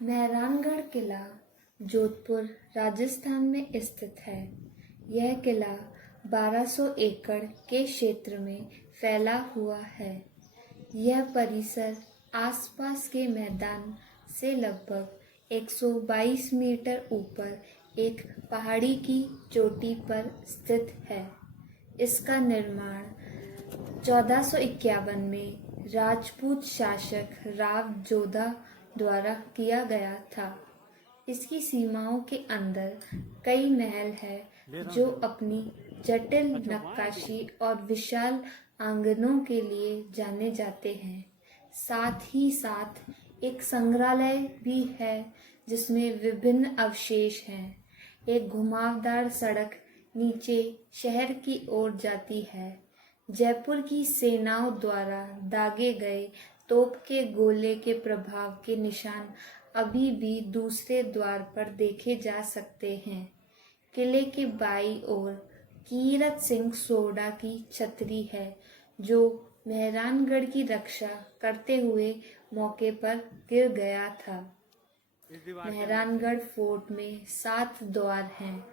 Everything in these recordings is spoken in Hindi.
मेहरानगढ़ किला जोधपुर राजस्थान में स्थित है। यह किला 1200 एकड़ के क्षेत्र में फैला हुआ है। यह परिसर आसपास के मैदान से लगभग 122 मीटर ऊपर एक पहाड़ी की चोटी पर स्थित है। इसका निर्माण 1451 में राजपूत शासक राव जोधा द्वारा किया गया था। इसकी सीमाओं के अंदर कई महल हैं जो अपनी जटिल नक्काशी और विशाल आंगनों के लिए जाने जाते हैं। साथ ही साथ एक संग्रहालय भी है जिसमें विभिन्न अवशेष हैं। एक घुमावदार सड़क नीचे शहर की ओर जाती है। जयपुर की सेनाओं द्वारा दागे गए तोप के गोले के प्रभाव के निशान अभी भी दूसरे द्वार पर देखे जा सकते हैं। किले के बाईं ओर कीरत सिंह सोडा की छतरी है जो मेहरानगढ़ की रक्षा करते हुए मौके पर गिर गया था। मेहरानगढ़ फोर्ट में 7 द्वार हैं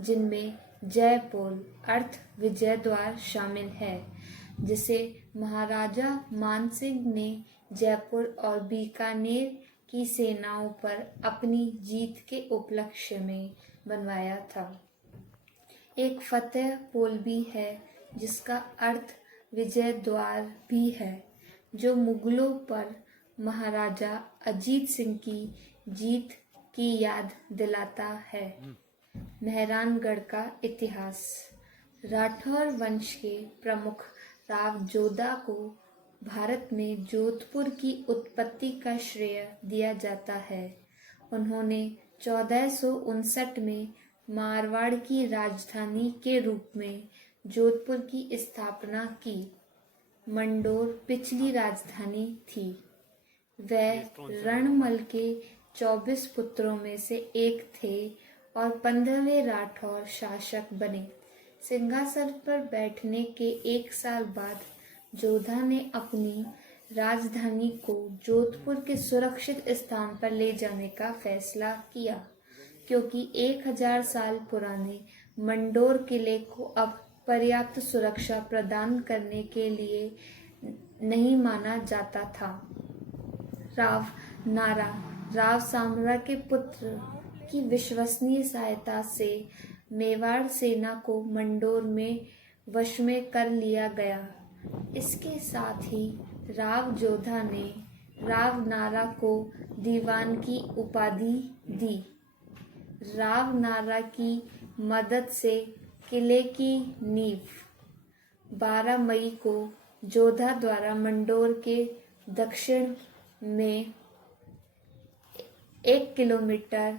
जिनमें जयपुर अर्थ विजय द्वार शामिल है जिसे महाराजा मानसिंह ने जयपुर और बीकानेर की सेनाओं पर अपनी जीत के उपलक्ष्य में बनवाया था। एक फतेह पोल भी है जिसका अर्थ विजय द्वार भी है जो मुगलों पर महाराजा अजीत सिंह की जीत की याद दिलाता है। मेहरानगढ़ का इतिहास। राठौर वंश के प्रमुख राव जोधा को भारत में जोधपुर की उत्पत्ति का श्रेय दिया जाता है। उन्होंने 1459 में मारवाड़ की राजधानी के रूप में जोधपुर की स्थापना की। मंडोर पिछली राजधानी थी। वह रणमल के 24 पुत्रों में से एक थे और 15वें राठौर शासक बने। सिंहासन पर बैठने के 1 साल बाद जोधा ने अपनी राजधानी को जोधपुर के सुरक्षित स्थान पर ले जाने का फैसला किया क्योंकि 1000 साल पुराने मंडोर किले को अब पर्याप्त सुरक्षा प्रदान करने के लिए नहीं माना जाता था। राव नारा राव सामरा के पुत्र की विश्वसनीय सहायता से मेवाड़ सेना को मंडोर में वश में कर लिया गया। इसके साथ ही राव जोधा ने राव नारा को दीवान की उपाधि दी। राव नारा की मदद से किले की नींव 12 मई को जोधा द्वारा मंडोर के दक्षिण में 1 किलोमीटर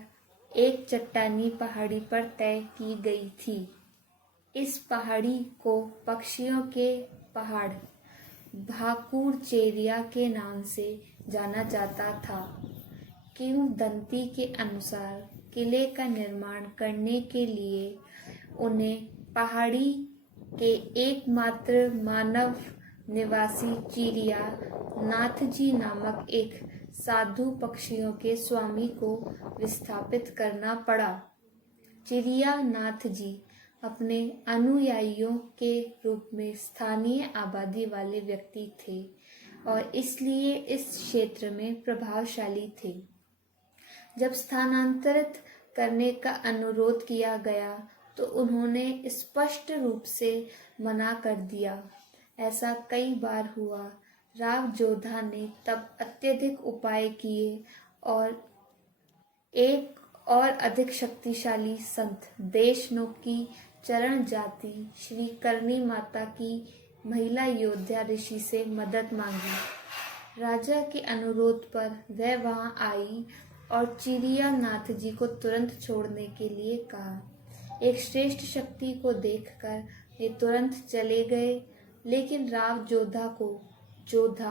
एक चट्टानी पहाड़ी पर तय की गई थी। इस पहाड़ी को पक्षियों के पहाड़ भाकुर चेरिया के नाम से जाना जाता था। किंवदंती के अनुसार किले का निर्माण करने के लिए उन्हें पहाड़ी के एकमात्र मानव निवासी चिरिया नाथजी नामक एक साधु पक्षियों के स्वामी को विस्थापित करना पड़ा। चिरिया नाथजी अपने अनुयायियों के रूप में स्थानीय आबादी वाले व्यक्ति थे और इसलिए इस क्षेत्र में प्रभावशाली थे। जब स्थानांतरित करने का अनुरोध किया गया तो उन्होंने स्पष्ट रूप से मना कर दिया। ऐसा कई बार हुआ। राव जोधा ने तब अत्यधिक उपाय किए और एक और अधिक शक्तिशाली संत देशनोक की चरण जाति श्री करणी माता की महिला योद्धा ऋषि से मदद मांगी। राजा के अनुरोध पर वह वहां आई और चिरिया नाथ जी को तुरंत छोड़ने के लिए कहा। एक श्रेष्ठ शक्ति को देखकर वे तुरंत चले गए, लेकिन राव जोधा को जोधा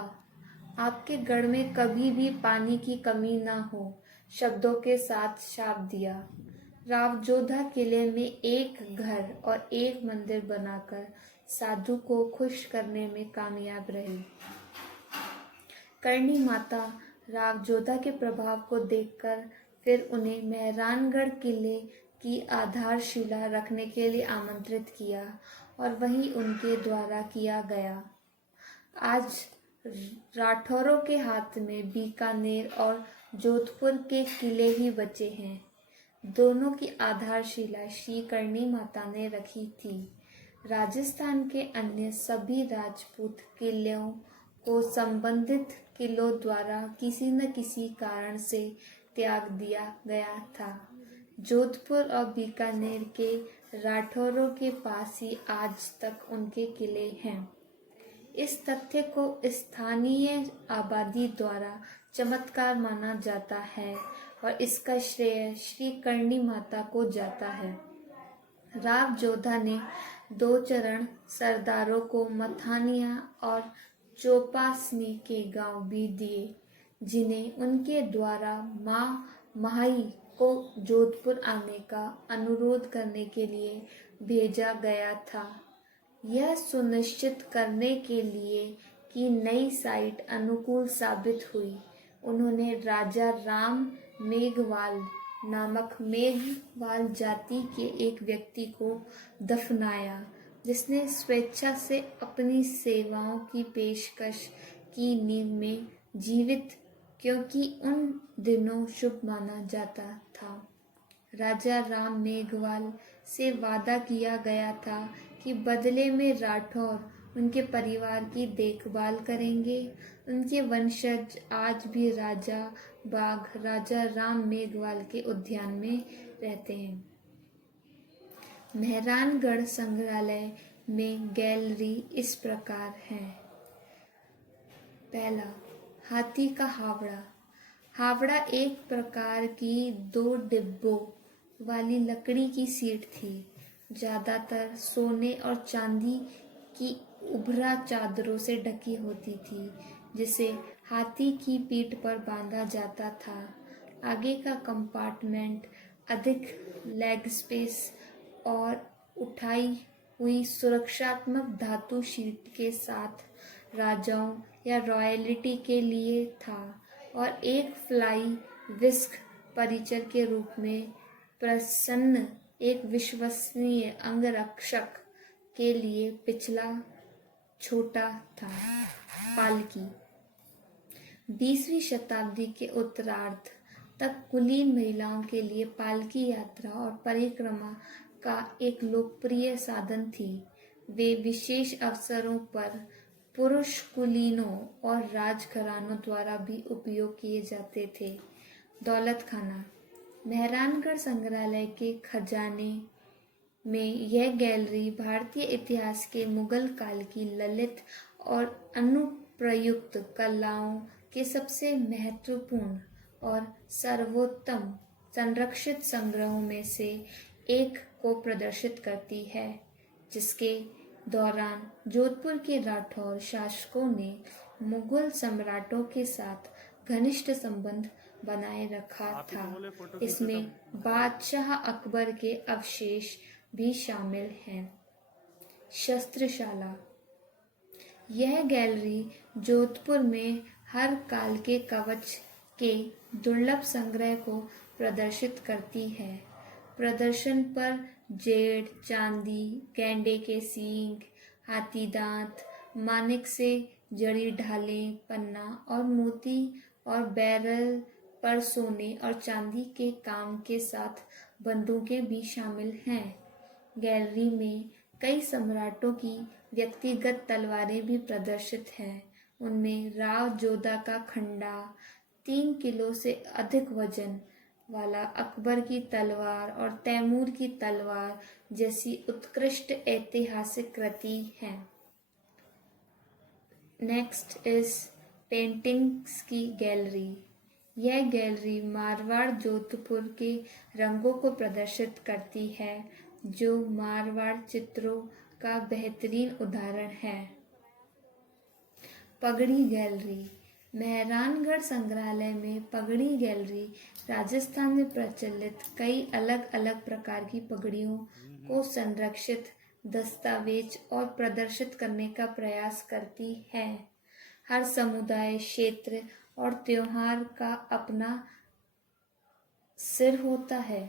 आपके गढ़ में कभी भी पानी की कमी न हो शब्दों के साथ शाप दिया। राव जोधा किले में एक घर और एक मंदिर बनाकर साधु को खुश करने में कामयाब रहे। करणी माता राव जोधा के प्रभाव को देखकर फिर उन्हें मेहरानगढ़ किले की आधारशिला रखने के लिए आमंत्रित किया और वही उनके द्वारा किया गया। आज राठौरों के हाथ में बीकानेर और जोधपुर के किले ही बचे हैं। दोनों की आधारशिला श्री करणी माता ने रखी थी। राजस्थान के अन्य सभी राजपूत किलों को संबंधित किलों द्वारा किसी न किसी कारण से त्याग दिया गया था। जोधपुर और बीकानेर के राठौरों के पास ही आज तक उनके किले हैं। इस तथ्य को स्थानीय आबादी द्वारा चमत्कार माना जाता है और इसका श्रेय श्री करणी माता को जाता है। राव जोधा ने 2 चरण सरदारों को मथानिया और चोपासनी के गांव भी दिए, जिन्हें उनके द्वारा मां महाई को जोधपुर आने का अनुरोध करने के लिए भेजा गया था। यह सुनिश्चित करने के लिए कि नई साइट अनुकूल साबित हुई, उन्होंने राजा राम मेघवाल नामक मेघवाल जाति के एक व्यक्ति को दफनाया, जिसने स्वेच्छा से अपनी सेवाओं की पेशकश की नींव में जीवित, क्योंकि उन दिनों शुभ माना जाता था। राजा राम मेघवाल से वादा किया गया था कि बदले में राठौर उनके परिवार की देखभाल करेंगे। उनके वंशज आज भी राजा बाग राजा राम मेघवाल के उद्यान में रहते हैं। मेहरानगढ़ संग्रहालय में गैलरी इस प्रकार है। पहला, हाथी का हावड़ा। हावड़ा एक प्रकार की 2 डिब्बों वाली लकड़ी की सीट थी, ज्यादातर सोने और चांदी की उभरा चादरों से ढकी होती थी, जिसे हाथी की पीठ पर बांधा जाता था। आगे का कंपार्टमेंट अधिक लेग स्पेस और उठाई हुई सुरक्षात्मक धातु शीट के साथ राजाओं या रॉयल्टी के लिए था और एक फ्लाई विस्क परिचर के रूप में प्रसन्न एक विश्वसनीय अंगरक्षक के लिए पिछला छोटा था। पालकी 20वीं शताब्दी के उत्तरार्ध तक कुलीन महिलाओं के लिए पालकी यात्रा और परिक्रमा का एक लोकप्रिय साधन थी। वे विशेष अवसरों पर पुरुष कुलीनों और राजघरानों द्वारा भी उपयोग किए जाते थे। दौलत खाना। मेहरानगढ़ संग्रहालय के खजाने में यह गैलरी भारतीय इतिहास के मुगल काल की ललित और अनुप्रयुक्त कलाओं के सबसे महत्वपूर्ण और सर्वोत्तम संरक्षित संग्रहों में से एक को प्रदर्शित करती है, जिसके दौरान जोधपुर के राठौर शासकों ने मुगल सम्राटों के साथ घनिष्ठ संबंध बनाए रखा था। इसमें बादशाह अकबर के अवशेष भी शामिल हैं। शस्त्रशाला। यह गैलरी जोधपुर में हर काल के कवच के दुर्लभ संग्रह को प्रदर्शित करती है। प्रदर्शन पर जेड, चांदी, गैंडे के सींग, हाथी दांत, मानिक से जड़ी ढालें, पन्ना और मोती और बैरल पर सोने और चांदी के काम के साथ बंदूकें भी शामिल हैं। गैलरी में कई सम्राटों की व्यक्तिगत तलवारें भी प्रदर्शित हैं। उनमें राव जोधा का खंडा, 3 किलो से अधिक वजन वाला अकबर की तलवार और तैमूर की तलवार जैसी उत्कृष्ट ऐतिहासिक कृति हैं। नेक्स्ट इज पेंटिंग्स की गैलरी। यह गैलरी मारवाड़ जोधपुर के रंगों को प्रदर्शित करती है, जो मारवाड़ चित्रों का बेहतरीन उदाहरण है। पगड़ी गैलरी। मेहरानगढ़ संग्रहालय में पगड़ी गैलरी राजस्थान में प्रचलित कई अलग अलग प्रकार की पगड़ियों को संरक्षित, दस्तावेज और प्रदर्शित करने का प्रयास करती है। हर समुदाय, क्षेत्र और त्योहार का अपना सिर होता है।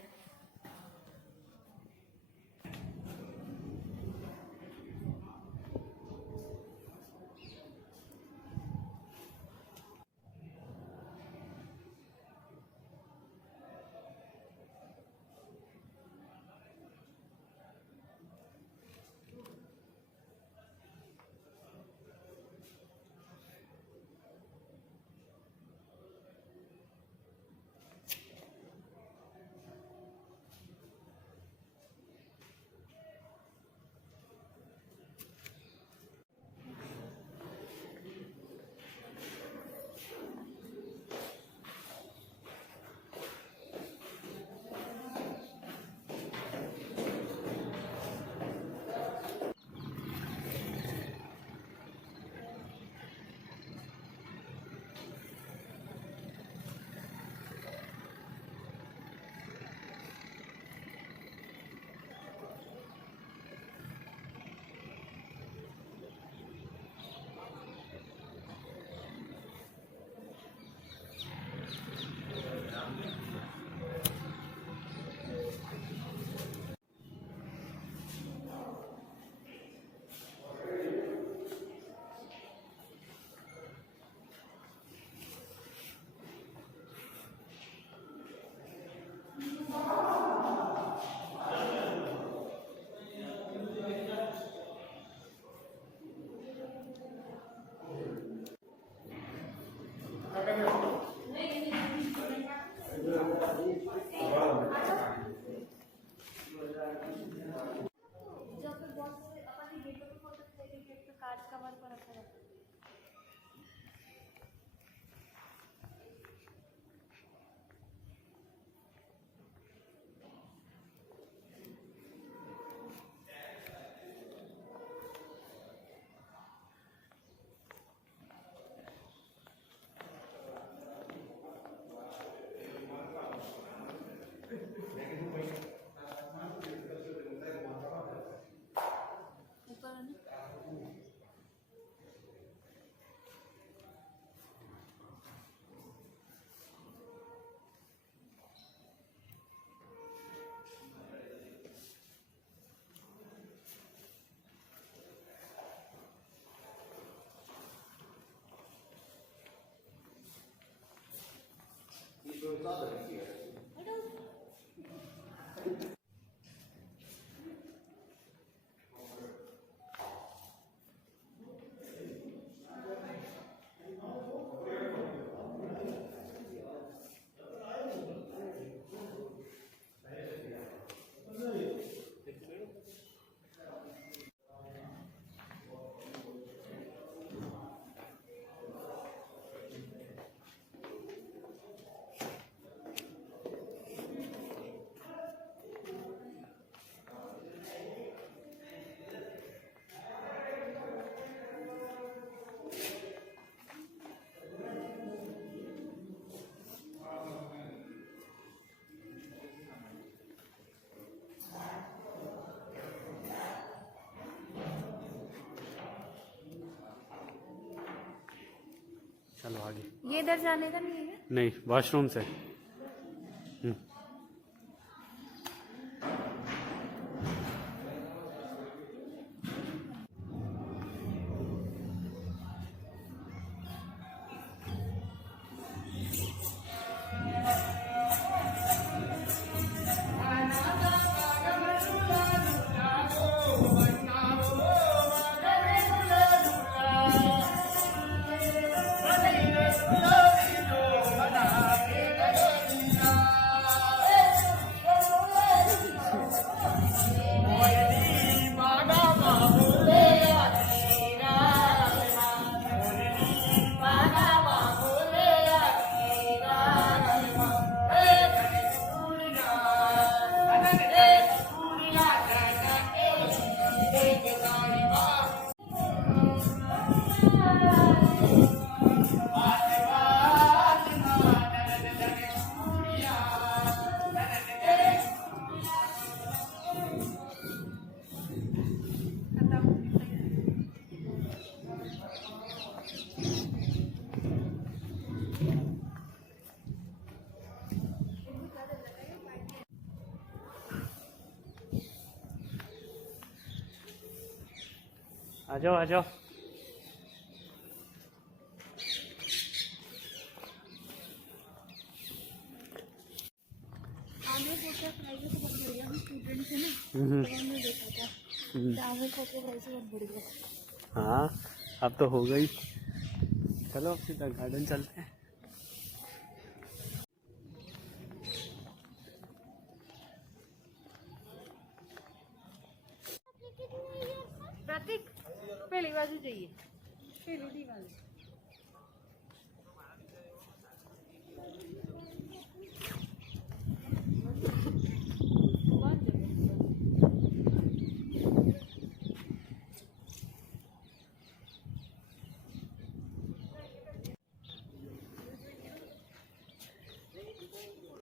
चलो आगे। ये इधर जाने का नहीं है। नहीं, वॉशरूम से। बना के आ जाओ आ जाओ। आमिर फोटो प्राइस तो बहुत बढ़िया स्टूडेंट है ना, हम्म, तो हमने देखा था आमिर फोटो प्राइस बहुत बढ़िया। हाँ अब तो हो गई। चलो अब सीधा गार्डन चलते हैं। प्रतीक पहली बाजू जाइए, पहली दीवार